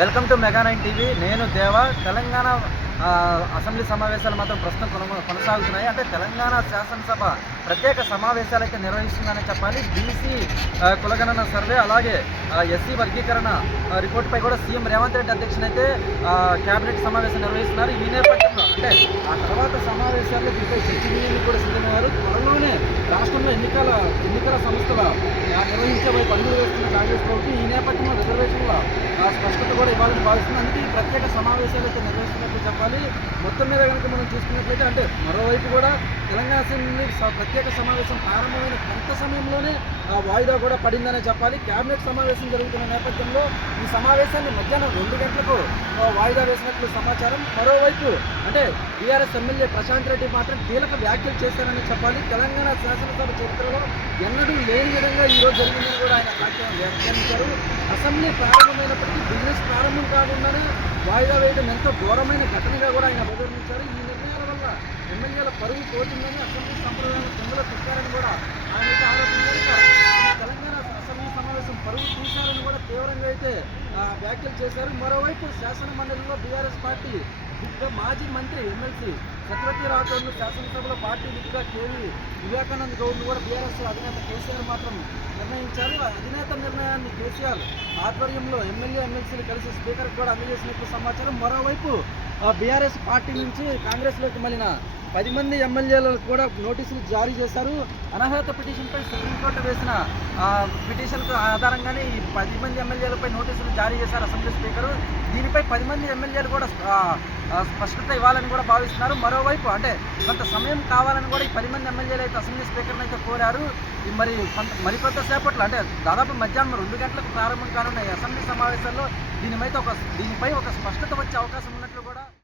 Welcome to మెగా9 TV. నేను దేవ. Telangana assembly సమావేశాలు మాత్రం ప్రస్తుతం కొనసాగుతున్నాయి. అంటే తెలంగాణ శాసనసభ ప్రత్యేక సమావేశాలు అయితే నిర్వహిస్తుందని చెప్పాలి. బీసీ కులగణన సర్వే, అలాగే ఎస్సీ వర్గీకరణ రిపోర్టుపై కూడా సీఎం రేవంత్ రెడ్డి అధ్యక్షులు అయితే కేబినెట్ సమావేశం నిర్వహిస్తున్నారు. ఈ నేపథ్యంలో అంటే ఆ తర్వాత సమావేశాల్లో దీనిపై చర్చనీయాలు కూడా సిద్ధమయ్యారు. త్వరలోనే రాష్ట్రంలో ఎన్నికల సంస్థల నిర్వహించబోయే పనులు వేస్తున్న కాంగ్రెస్ ప్రభుత్వం ఈ నేపథ్యంలో రిజర్వేషన్ల స్పష్టత కూడా ఇవ్వాలని భావిస్తుంది. అందుకే ఈ ప్రత్యేక సమావేశాలు అయితే నిర్వహిస్తున్నట్లు చెప్పాలి. మొత్తం మీద కనుక మనం చూసుకున్నట్లయితే అంటే మరోవైపు కూడా తెలంగాణ అసెంబ్లీ ప్రత్యేక సమావేశం ప్రారంభమైన కొంత సమయంలోనే వాయిదా కూడా పడిందనే చెప్పాలి. కేబినెట్ సమావేశం జరుగుతున్న నేపథ్యంలో ఈ సమావేశాన్ని మధ్యాహ్నం 2 గంటలకు వాయిదా వేసినట్లు సమాచారం. మరోవైపు అంటే టీఆర్ఎస్ ఎమ్మెల్యే ప్రశాంత్ రెడ్డి మాత్రం కీలక వ్యాఖ్యలు చేశారని చెప్పాలి. తెలంగాణ శాసనసభ చరిత్రలో ఎన్నడూ లేని విధంగా ఈరోజు జరిగిందని కూడా ఆయన వ్యాఖ్యానించారు. అసెంబ్లీ ప్రారంభమైనప్పటికీ బిజినెస్ ప్రారంభం కాకుండానే వాయిదా వేయడం ఎంతో ఘోరమైన ఘటనగా కూడా ఆయన అభివర్ణించారు. ఈ నిర్ణయాల వల్ల ఎమ్మెల్యేల పరువు పోతుందని, అసెంబ్లీ సంప్రదాయాలను కిందలో పెట్టారని కూడా ఆయన అయితే ఆరోపించారు. తెలంగాణ అసెంబ్లీ సమావేశం పరువు తీశారని కూడా తీవ్రంగా అయితే వ్యాఖ్యలు చేశారు. మరోవైపు శాసన మండలిలో బీఆర్ఎస్ పార్టీ మాజీ మంత్రి ఎమ్మెల్సీ సత్యవతి రాథోడ్ను శాసనసభలో పార్టీ దిగ్గా కేవీ వివేకానంద్ గౌడ్ను కూడా బీఆర్ఎస్ అధినేత కేసీఆర్ మాత్రం నిర్ణయించారు. అధినేత నిర్ణయాన్ని కేసీఆర్ ఆధ్వర్యంలో ఎమ్మెల్సీలు కలిసి స్పీకర్కి కూడా అందజేసినట్లు సమాచారం. మరోవైపు బీఆర్ఎస్ పార్టీ నుంచి కాంగ్రెస్లోకి మళ్ళిన 10 మంది ఎమ్మెల్యేలకు కూడా నోటీసులు జారీ చేశారు. అనర్హత పిటిషన్పై సుప్రీంకోర్టు వేసిన పిటిషన్కు ఆధారంగానే ఈ 10 మంది ఎమ్మెల్యేలపై నోటీసులు జారీ చేశారు అసెంబ్లీ స్పీకరు. దీనిపై 10 మంది ఎమ్మెల్యేలు కూడా స్పష్టత ఇవ్వాలని కూడా భావిస్తున్నారు. మరోవైపు అంటే కొంత సమయం కావాలని కూడా ఈ 10 మంది ఎమ్మెల్యేలు అయితే అసెంబ్లీ స్పీకర్ని అయితే కోరారు. మరి కొంతసేపట్లో అంటే దాదాపు మధ్యాహ్నం 2 గంటలకు ప్రారంభం కానున్న ఈ అసెంబ్లీ సమావేశాల్లో దీనిపై ఒక స్పష్టత వచ్చే అవకాశం ఉన్నట్లు కూడా